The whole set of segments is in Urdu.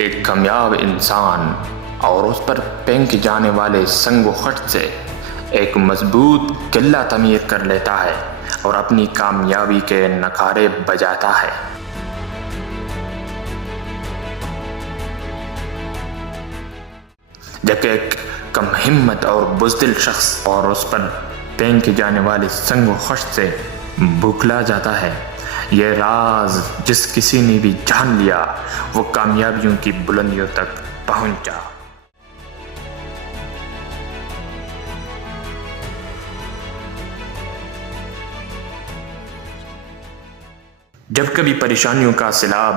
ایک کامیاب انسان اور اس پر پھینکے جانے والے سنگ و خٹ سے ایک مضبوط قلعہ تعمیر کر لیتا ہے اور اپنی کامیابی کے نعرے بجاتا ہے۔ جبکہ ایک کم ہمت اور بزدل شخص اور اس پر پھینکے جانے والے سنگ و خشت سے بوکھلا جاتا ہے۔ یہ راز جس کسی نے بھی جان لیا وہ کامیابیوں کی بلندیوں تک پہنچا۔ جب کبھی پریشانیوں کا سیلاب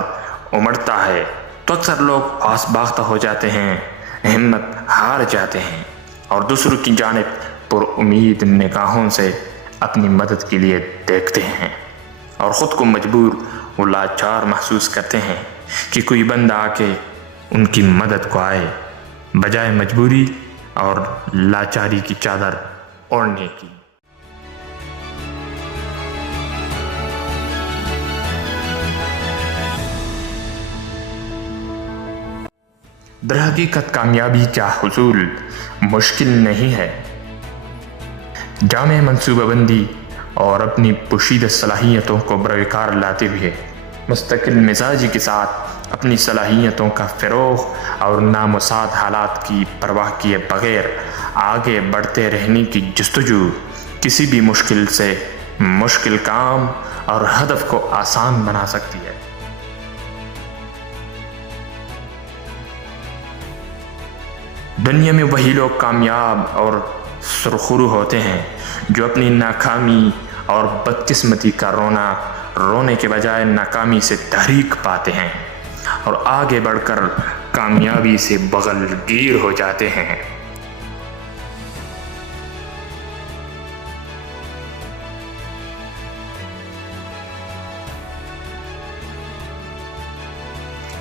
امڑتا ہے تو اکثر لوگ پاس باختہ ہو جاتے ہیں، ہمت ہار جاتے ہیں اور دوسروں کی جانب پر امید نگاہوں سے اپنی مدد کے لیے دیکھتے ہیں اور خود کو مجبور و لاچار محسوس کرتے ہیں کہ کوئی بندہ آ کے ان کی مدد کو آئے، بجائے مجبوری اور لاچاری کی چادر اوڑھنے کی۔ در حقیقت کامیابی کا حصول مشکل نہیں ہے۔ جامع منصوبہ بندی اور اپنی پوشیدہ صلاحیتوں کو بروکار لاتے ہوئے مستقل مزاجی کے ساتھ اپنی صلاحیتوں کا فروغ اور نامساعد حالات کی پرواہ کیے بغیر آگے بڑھتے رہنے کی جستجو کسی بھی مشکل سے مشکل کام اور ہدف کو آسان بنا سکتی ہے۔ دنیا میں وہی لوگ کامیاب اور سرخرو ہوتے ہیں جو اپنی ناکامی اور بدقسمتی کا رونے کے بجائے ناکامی سے تحریک پاتے ہیں اور آگے بڑھ کر کامیابی سے بغل گیر ہو جاتے ہیں۔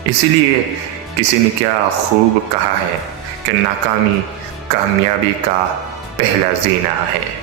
اسی لیے کسی نے کیا خوب کہا ہے کہ ناکامی کامیابی کا پہلا زینہ ہے۔